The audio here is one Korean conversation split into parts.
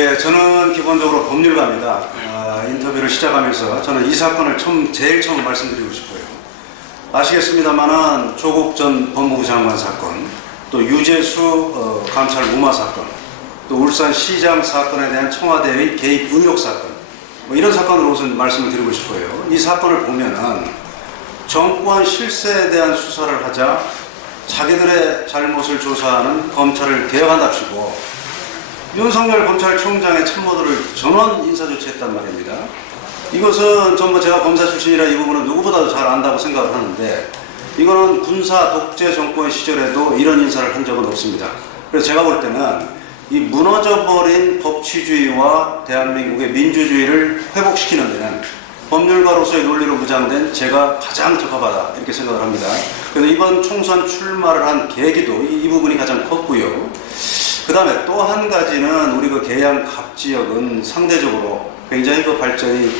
예, 저는 기본적으로 법률가입니다. 인터뷰를 시작하면서 저는 이 사건을 제일 처음 말씀드리고 싶어요. 아시겠습니다만은 조국 전 법무부 장관 사건, 또 유재수 감찰 무마 사건, 또 울산시장 사건에 대한 청와대의 개입 의혹 사건, 이런 사건으로 우선 말씀을 드리고 싶어요. 이 사건을 보면은 정권 실세에 대한 수사를 하자 자기들의 잘못을 조사하는 검찰을 개혁한답시고 윤석열 검찰총장의 참모들을 전원 인사조치했단 말입니다. 이것은 전부 제가 검사 출신이라 이 부분은 누구보다도 잘 안다고 생각을 하는데, 이거는 군사 독재 정권 시절에도 이런 인사를 한 적은 없습니다. 그래서 제가 볼 때는 이 무너져버린 법치주의와 대한민국의 민주주의를 회복시키는 데는 법률가로서의 논리로 무장된 제가 가장 적합하다, 이렇게 생각을 합니다. 그래서 이번 총선 출마를 한 계기도 이 부분이 가장 컸고요. 그 다음에 또 한 가지는 우리 그 계양 갑지역은 상대적으로 굉장히 그 발전이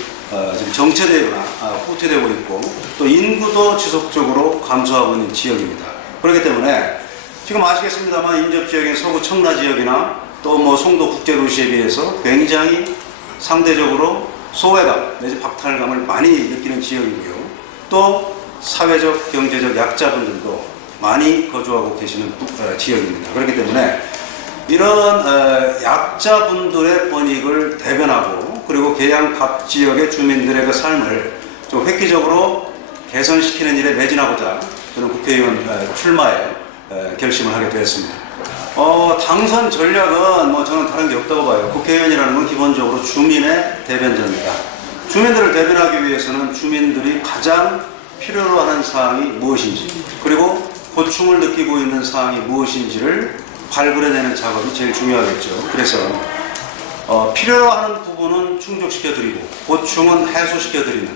지금 정체되거나 후퇴되고 있고, 또 인구도 지속적으로 감소하고 있는 지역입니다. 그렇기 때문에 지금 아시겠습니다만 인접지역인 서구 청라 지역이나 또 뭐 송도 국제도시에 비해서 굉장히 상대적으로 소외감 내지 박탈감을 많이 느끼는 지역이고요. 또 사회적 경제적 약자분들도 많이 거주하고 계시는 지역입니다. 그렇기 때문에 이런 약자분들의 권익을 대변하고, 그리고 계양 갑 지역의 주민들의 그 삶을 좀 획기적으로 개선시키는 일에 매진하고자 저는 국회의원 출마에 결심을 하게 되었습니다. 당선 전략은 뭐 저는 다른 게 없다고 봐요. 국회의원이라는 건 기본적으로 주민의 대변자입니다. 주민들을 대변하기 위해서는 주민들이 가장 필요로 하는 사항이 무엇인지, 그리고 고충을 느끼고 있는 사항이 무엇인지를 발굴해내는 작업이 제일 중요하겠죠. 그래서 필요로 하는 부분은 충족시켜드리고 고충은 해소시켜드리는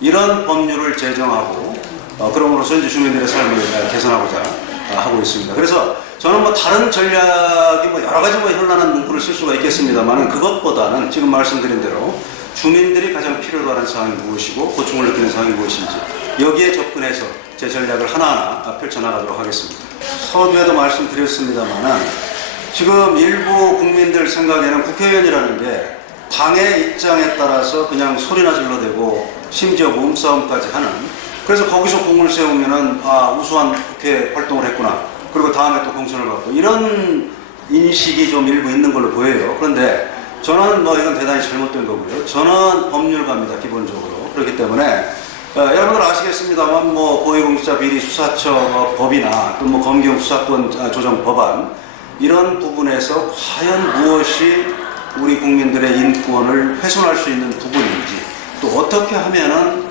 이런 법률을 제정하고, 그럼으로써 이제 주민들의 삶을 개선하고자 하고 있습니다. 그래서 저는 뭐 다른 전략이 뭐 여러 가지 뭐 현란한 문구를 쓸 수가 있겠습니다만, 그것보다는 지금 말씀드린 대로 주민들이 가장 필요로 하는 사항이 무엇이고 고충을 느끼는 사항이 무엇인지, 여기에 접근해서 제 전략을 하나하나 펼쳐나가도록 하겠습니다. 서두에도 말씀드렸습니다만, 지금 일부 국민들 생각에는 국회의원이라는 게 당의 입장에 따라서 그냥 소리나 질러대고 심지어 몸싸움까지 하는, 그래서 거기서 공을 세우면은 우수한 국회 활동을 했구나, 그리고 다음에 또 공천을 받고, 이런 인식이 좀 일부 있는 걸로 보여요. 그런데 저는 뭐 이건 대단히 잘못된 거고요. 저는 법률가입니다, 기본적으로. 그렇기 때문에 여러분들 아시겠습니다만 뭐 고위공직자 비리 수사처 법이나 또 뭐 검경 수사권 조정 법안, 이런 부분에서 과연 무엇이 우리 국민들의 인권을 훼손할 수 있는 부분인지, 또 어떻게 하면은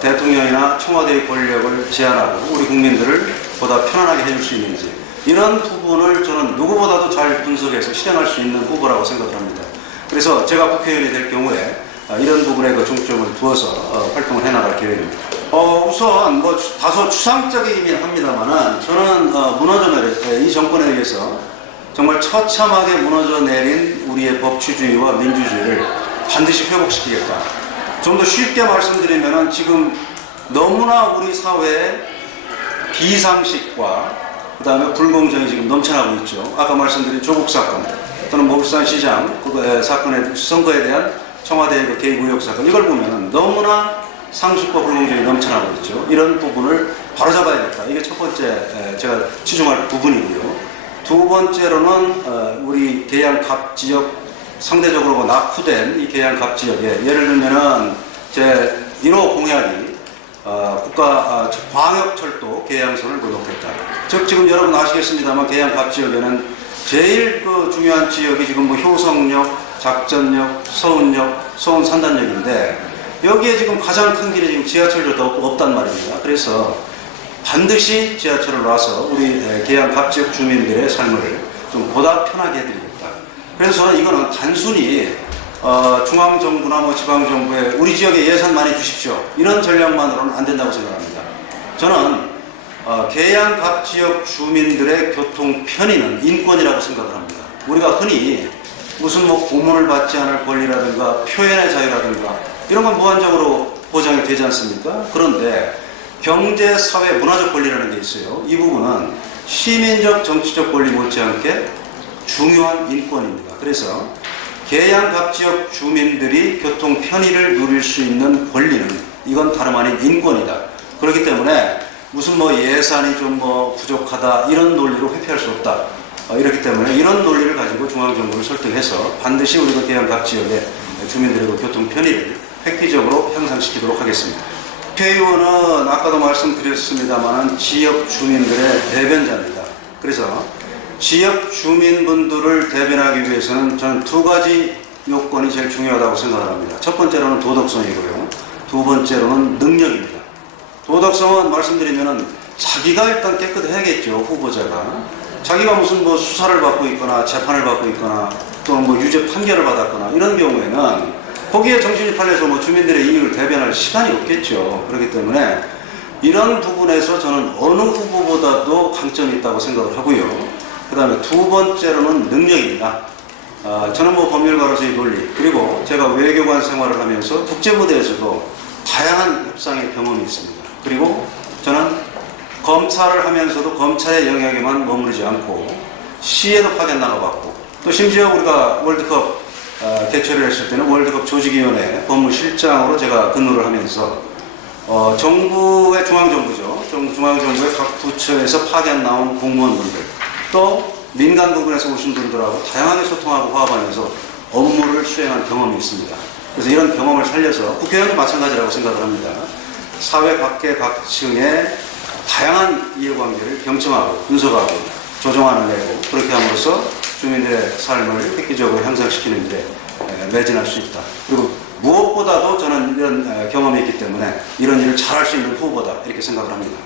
대통령이나 청와대의 권력을 제한하고 우리 국민들을 보다 편안하게 해줄 수 있는지, 이런 부분을 저는 누구보다도 잘 분석해서 실행할 수 있는 후보라고 생각을 합니다. 그래서 제가 국회의원이 될 경우에 이런 부분에 그 중점을 두어서 활동을 해나갈 계획입니다. 우선 뭐 다소 추상적이긴 합니다만은, 저는 이 정권에 의해서 정말 처참하게 무너져 내린 우리의 법치주의와 민주주의를 반드시 회복시키겠다. 좀 더 쉽게 말씀드리면은, 지금 너무나 우리 사회에 비상식과 그 다음에 불공정이 지금 넘쳐나고 있죠. 아까 말씀드린 조국 사건, 또는 울산시장 사건의 선거에 대한 청와대의 그 개입 의혹 사건, 이걸 보면은 너무나 상식과 불공정이 넘쳐나고 있죠. 이런 부분을 바로잡아야겠다. 이게 첫 번째 제가 치중할 부분이고요. 두 번째로는 우리 계양 갑 지역, 상대적으로 낙후된 이 계양 갑 지역에, 예를 들면은 제 1호 공약이 국가 광역철도 계양선을 놓겠다. 즉 지금 여러분 아시겠습니다만, 계양 갑 지역에는 제일 그 중요한 지역이 지금 뭐 효성역, 작전역, 서운역, 서운 산단역인데, 여기에 지금 가장 큰 길이 지금 지하철도 없단 말입니다. 그래서 반드시 지하철을 놔서 우리 계양 갑 지역 주민들의 삶을 좀 보다 편하게 해드리겠다. 그래서 저는 이거는 단순히 중앙정부나 뭐 지방정부에 우리 지역에 예산 많이 주십시오, 이런 전략만으로는 안 된다고 생각합니다. 저는 계양 갑 지역 주민들의 교통 편의는 인권이라고 생각을 합니다. 우리가 흔히 무슨 뭐 고문을 받지 않을 권리라든가 표현의 자유라든가 이런 건 무한적으로 보장이 되지 않습니까? 그런데 경제, 사회, 문화적 권리라는 게 있어요. 이 부분은 시민적, 정치적 권리 못지않게 중요한 인권입니다. 그래서 계양갑 지역 주민들이 교통 편의를 누릴 수 있는 권리는 이건 다름 아닌 인권이다. 그렇기 때문에 무슨 뭐 예산이 좀 뭐 부족하다 이런 논리로 회피할 수 없다. 이렇기 때문에 이런 논리를 가지고 중앙정부를 설득해서 반드시 우리가 계양갑 지역의 주민들의 교통 편의를 획기적으로 향상시키도록 하겠습니다. 국회의원은 아까도 말씀드렸습니다만 지역 주민들의 대변자입니다. 그래서 지역 주민분들을 대변하기 위해서는 저는 두 가지 요건이 제일 중요하다고 생각을 합니다. 첫 번째로는 도덕성이고요. 두 번째로는 능력입니다. 도덕성은 말씀드리면은 자기가 일단 깨끗해야겠죠, 후보자가. 자기가 무슨 뭐 수사를 받고 있거나 재판을 받고 있거나 또는 뭐 유죄 판결을 받았거나 이런 경우에는 거기에 정신이 팔려서 뭐 주민들의 이익을 대변할 시간이 없겠죠. 그렇기 때문에 이런 부분에서 저는 어느 후보보다도 강점이 있다고 생각을 하고요. 그 다음에 두 번째로는 능력입니다. 저는 뭐 법률가로서의 논리, 그리고 제가 외교관 생활을 하면서 국제무대에서도 다양한 협상의 경험이 있습니다. 그리고 저는 검사를 하면서도 검찰의 영역에만 머무르지 않고 시에도 파견 나가봤고 또 심지어 우리가 월드컵 개최를 했을 때는 월드컵 조직위원회 법무실장으로 제가 근무를 하면서 정부의 중앙정부죠. 중앙정부의 각 부처에서 파견 나온 공무원분들 또 민간 부분에서 오신 분들하고 다양하게 소통하고 화합하면서 업무를 수행한 경험이 있습니다. 그래서 이런 경험을 살려서 국회의원도 마찬가지라고 생각을 합니다. 사회 밖의 각층의 다양한 이해관계를 경청하고 분석하고 조정안을 내고 그렇게 함으로써 주민들의 삶을 획기적으로 향상시키는 데 매진할 수 있다. 그리고 무엇보다도 저는 이런 경험이 있기 때문에 이런 일을 잘할 수 있는 후보다 이렇게 생각을 합니다.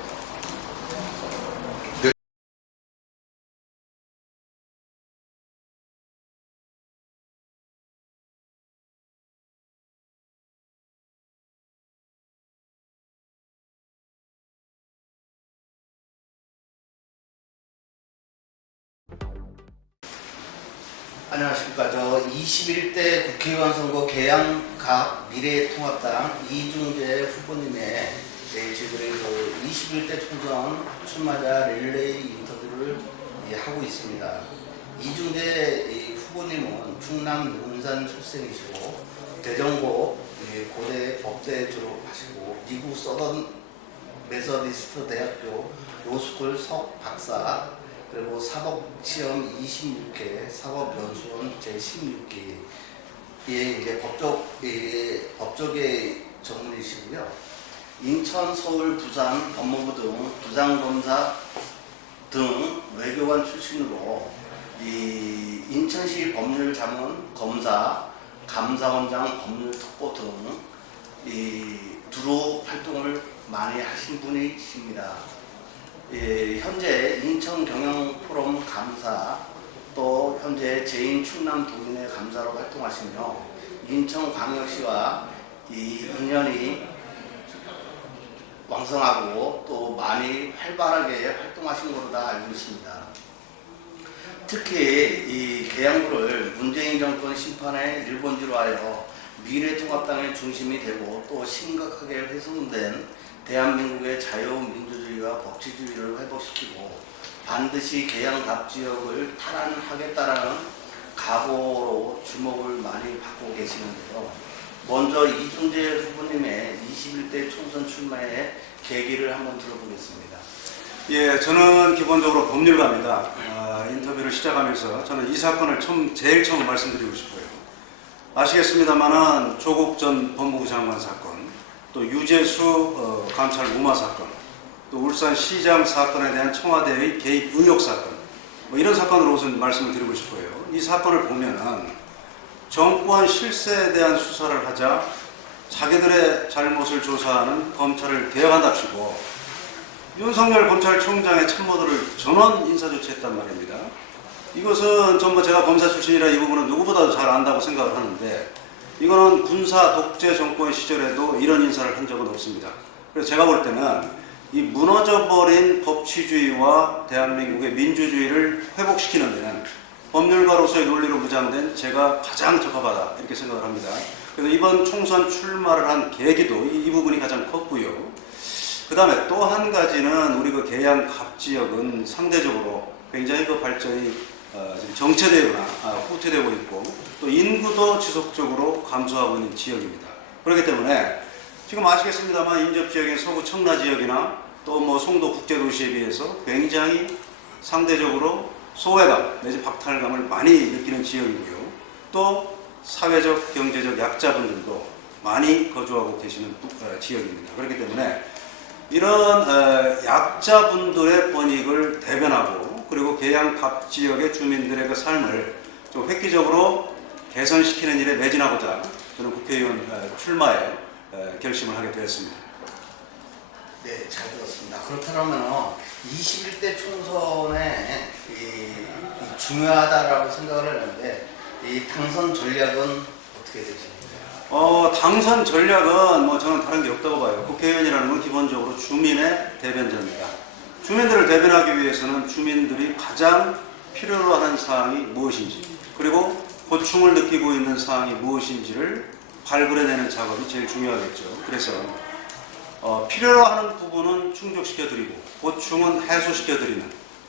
안녕하십니까. 저 21대 국회의원 선거 계양갑 미래통합당 이중재 후보님의 저희들의 21대 총선 출마자 릴레이 인터뷰를 하고 있습니다. 이중재 후보님은 충남 논산 출생이시고 대전고 고대 법대 졸업하시고 미국 서던 메서디스트 대학교 로스쿨 석 박사 그리고 사법시험 26회 사법연수원 제16기 이제 법조계 전문이시고요. 인천, 서울, 부산 법무부 등 부장검사 등 외교관 출신으로 이 인천시 법률자문 검사, 감사원장 법률특보 등 이 두루 활동을 많이 하신 분이십니다. 현재 인천경영포럼 감사 또 현재 제인 충남도민회 감사로 활동하시며 인천광역시와 이 인연이 왕성하고 또 많이 활발하게 활동하신 것으로 다 알고 있습니다. 특히 이 계양구를 문재인 정권 심판의 일본지로 하여 미래통합당의 중심이 되고 또 심각하게 훼손된 대한민국의 자유민주주의와 법치주의를 회복시키고 반드시 계양갑 지역을 탈환하겠다라는 각오로 주목을 많이 받고 계시는데요. 먼저 이중재 후보님의 21대 총선 출마의 계기를 한번 들어보겠습니다. 예, 저는 기본적으로 법률가입니다. 인터뷰를 시작하면서 저는 이 사건을 제일 처음 말씀드리고 싶어요. 아시겠습니다만은 조국 전 법무부 장관 사건, 또 유재수 감찰 무마 사건, 또 울산시장 사건에 대한 청와대의 개입 의혹 사건, 뭐 이런 사건으로 우선 말씀을 드리고 싶어요. 이 사건을 보면은 정권 실세에 대한 수사를 하자 자기들의 잘못을 조사하는 검찰을 개혁한답시고 윤석열 검찰총장의 참모들을 전원 인사조치했단 말입니다. 이것은 전부 제가 검사 출신이라 이 부분은 누구보다도 잘 안다고 생각을 하는데 이거는 군사 독재 정권 시절에도 이런 인사를 한 적은 없습니다. 그래서 제가 볼 때는 이 무너져버린 법치주의와 대한민국의 민주주의를 회복시키는 데는 법률가로서의 논리로 무장된 제가 가장 적합하다 이렇게 생각을 합니다. 그래서 이번 총선 출마를 한 계기도 이 부분이 가장 컸고요. 그 다음에 또 한 가지는 우리 그 계양갑 지역은 상대적으로 굉장히 그 발전이 지금 정체되거나 후퇴되고 있고 또 인구도 지속적으로 감소하고 있는 지역입니다. 그렇기 때문에 지금 아시겠습니다만 인접 지역인 서구 청라 지역이나 또 뭐 송도 국제도시에 비해서 굉장히 상대적으로 소외감 내지 박탈감을 많이 느끼는 지역이고요. 또 사회적 경제적 약자분들도 많이 거주하고 계시는 지역입니다. 그렇기 때문에 이런 약자분들의 권익을 대변하고 그리고 계양갑 지역의 주민들의 그 삶을 좀 획기적으로 개선시키는 일에 매진하고자 저는 국회의원 출마에 결심을 하게 되었습니다. 네, 잘 들었습니다. 그렇다면 21대 총선에 중요하다라고 생각을 하는데 이 당선 전략은 어떻게 되십니까? 당선 전략은 뭐 저는 다른 게 없다고 봐요. 국회의원이라는 건 기본적으로 주민의 대변자입니다. 주민들을 대변하기 위해서는 주민들이 가장 필요로 하는 사항이 무엇인지 그리고 고충을 느끼고 있는 사항이 무엇인지를 발굴해내는 작업이 제일 중요하겠죠. 그래서 필요로 하는 부분은 충족시켜드리고 고충은 해소시켜드리는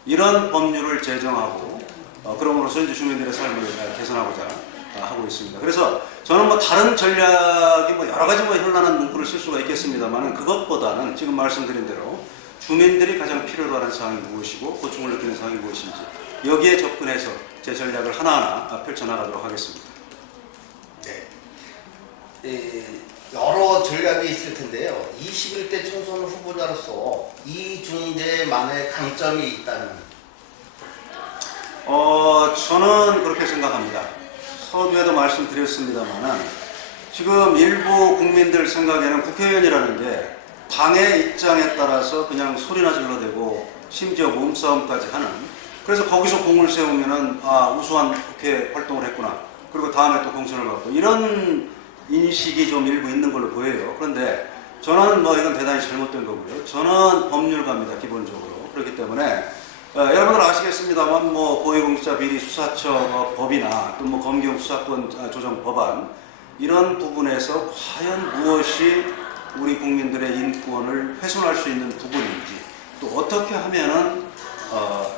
이런 법률을 제정하고 그럼으로써 이제 주민들의 삶을 개선하고자 하고 있습니다. 그래서 저는 뭐 다른 전략이 뭐 여러 가지 뭐 현란한 문구를 쓸 수가 있겠습니다만은 그것보다는 지금 말씀드린 대로 주민들이 가장 필요로 하는 사항이 무엇이고 고충을 느끼는 사항이 무엇인지 여기에 접근해서 제 전략을 하나하나 펼쳐나가도록 하겠습니다. 네. 여러 전략이 있을 텐데요. 21대 총선 후보자로서 이중재만의 강점이 있다면? 저는 그렇게 생각합니다. 서두에도 말씀드렸습니다만은 지금 일부 국민들 생각에는 국회의원이라는 게 당의 입장에 따라서 그냥 소리나 질러대고 심지어 몸싸움까지 하는 그래서 거기서 공을 세우면은 우수한 국회 활동을 했구나. 그리고 다음에 또 공천을 받고 이런 인식이 좀 일부 있는 걸로 보여요. 그런데 저는 뭐 이건 대단히 잘못된 거고요. 저는 법률가입니다. 기본적으로. 그렇기 때문에 여러분들 아시겠습니다만 뭐 고위공직자 비리 수사처 법이나 또 뭐 검경 수사권 조정 법안 이런 부분에서 과연 무엇이 우리 국민들의 인권을 훼손할 수 있는 부분인지 또 어떻게 하면은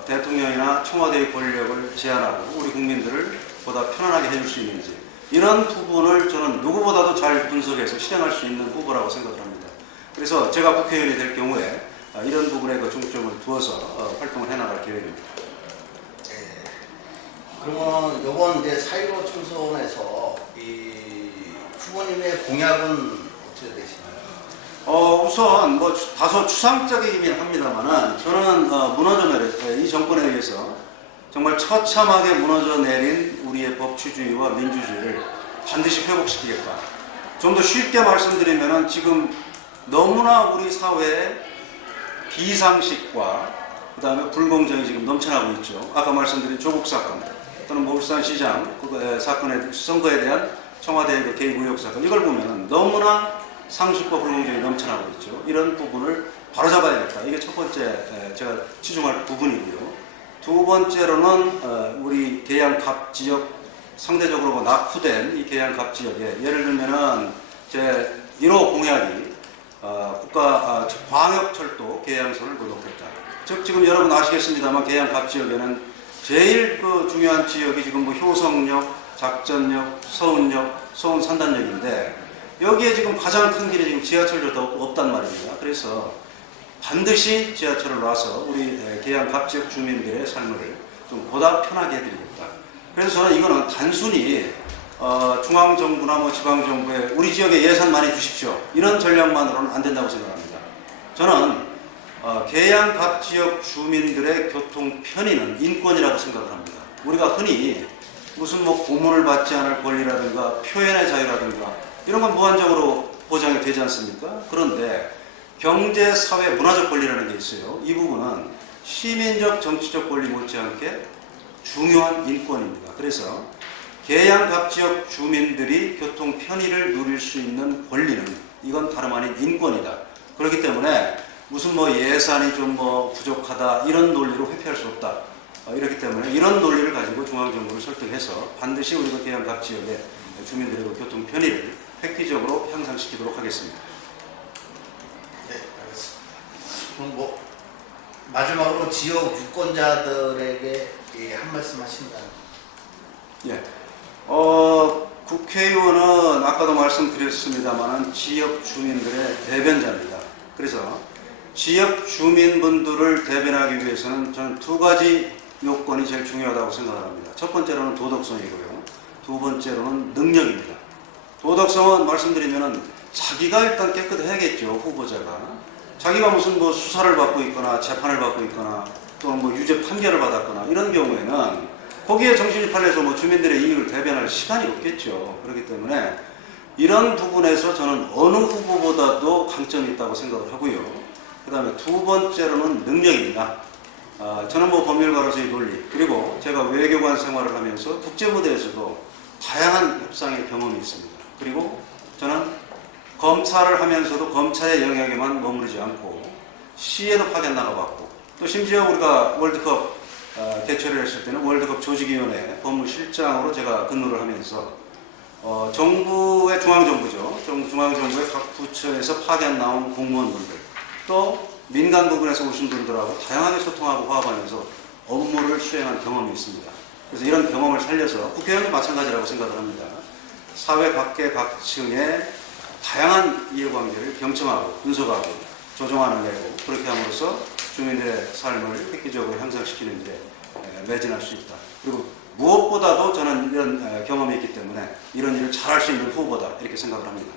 대통령이나 청와대의 권력을 제한하고 우리 국민들을 보다 편안하게 해줄 수 있는지 이런 부분을 저는 누구보다도 잘 분석해서 실행할 수 있는 후보라고 생각을 합니다. 그래서 제가 국회의원이 될 경우에 이런 부분에 그 중점을 두어서 활동을 해나갈 계획입니다. 네. 그러면 이번 이제 4.15 총선에서 이 후보님의 공약은 어떻게 되시나요? 우선 뭐 다소 추상적이긴 합니다만은 저는 무너져 내린 이 정권에 의해서 정말 처참하게 무너져 내린 우리의 법치주의와 민주주의를 반드시 회복시키겠다. 좀 더 쉽게 말씀드리면은 지금 너무나 우리 사회에 비상식과 그 다음에 불공정이 지금 넘쳐나고 있죠. 아까 말씀드린 조국 사건 또는 뭐 울산시장 사건의 선거에 대한 청와대의 그 개입 의혹 사건 이걸 보면은 너무나 상식과 불공정이 넘쳐나고 있죠. 이런 부분을 바로잡아야겠다. 이게 첫 번째 제가 치중할 부분이고요. 두 번째로는 우리 계양갑 지역 상대적으로 뭐 낙후된 이 계양갑 지역에 예를 들면은 제 1호 공약이 국가 광역철도 계양선을 놓겠다. 즉 지금 여러분 아시겠습니다만 계양갑 지역에는 제일 그 중요한 지역이 지금 뭐 효성역, 작전역, 서운역, 서운 산단역인데 여기에 지금 가장 큰 길이 지금 지하철도 없단 말입니다. 그래서 반드시 지하철을 놔서 우리 계양갑 지역 주민들의 삶을 좀 보다 편하게 해드리겠다. 그래서 저는 이거는 단순히 중앙정부나 뭐 지방정부에 우리 지역에 예산 많이 주십시오. 이런 전략만으로는 안 된다고 생각합니다. 저는 계양갑 지역 주민들의 교통 편의는 인권이라고 생각을 합니다. 우리가 흔히 무슨 뭐 고문을 받지 않을 권리라든가 표현의 자유라든가 이런 건 무한적으로 보장이 되지 않습니까? 그런데 경제, 사회, 문화적 권리라는 게 있어요. 이 부분은 시민적, 정치적 권리 못지않게 중요한 인권입니다. 그래서 계양갑 지역 주민들이 교통 편의를 누릴 수 있는 권리는 이건 다름 아닌 인권이다. 그렇기 때문에 무슨 뭐 예산이 좀 뭐 부족하다 이런 논리로 회피할 수 없다. 이렇기 때문에 이런 논리를 가지고 중앙정부를 설득해서 반드시 우리가 계양갑 지역의 주민들의 교통 편의를 획기적으로 향상시키도록 하겠습니다. 네, 알겠습니다. 그럼 뭐 마지막으로 지역 유권자들에게 한 말씀 하신다면. 예. 국회의원은 아까도 말씀드렸습니다만 지역 주민들의 대변자입니다. 그래서 지역 주민분들을 대변하기 위해서는 저는 두 가지 요건이 제일 중요하다고 생각을 합니다. 첫 번째로는 도덕성이고요. 두 번째로는 능력입니다. 도덕성은 말씀드리면은 자기가 일단 깨끗해야겠죠, 후보자가. 자기가 무슨 뭐 수사를 받고 있거나 재판을 받고 있거나 또는 뭐 유죄 판결을 받았거나 이런 경우에는 거기에 정신이 팔려서 뭐 주민들의 이익을 대변할 시간이 없겠죠. 그렇기 때문에 이런 부분에서 저는 어느 후보보다도 강점이 있다고 생각을 하고요. 그 다음에 두 번째로는 능력입니다. 저는 뭐 법률가로서의 논리, 그리고 제가 외교관 생활을 하면서 국제무대에서도 다양한 협상의 경험이 있습니다. 그리고 저는 검사를 하면서도 검찰의 영역에만 머무르지 않고 시에도 파견 나가봤고, 또 심지어 우리가 월드컵 개최를 했을 때는 월드컵 조직위원회 법무실장으로 제가 근무를 하면서 정부의 중앙정부죠. 중앙정부의 각 부처에서 파견 나온 공무원분들, 또 민간 부분에서 오신 분들하고 다양하게 소통하고 화합하면서 업무를 수행한 경험이 있습니다. 그래서 이런 경험을 살려서 국회의원도 마찬가지라고 생각을 합니다. 사회 각계 각층의 다양한 이해관계를 경청하고 분석하고 조정하는 데고, 그렇게 함으로써 주민들의 삶을 획기적으로 향상시키는 데 매진할 수 있다. 그리고 무엇보다도 저는 이런 경험이 있기 때문에 이런 일을 잘할 수 있는 후보다 이렇게 생각을 합니다.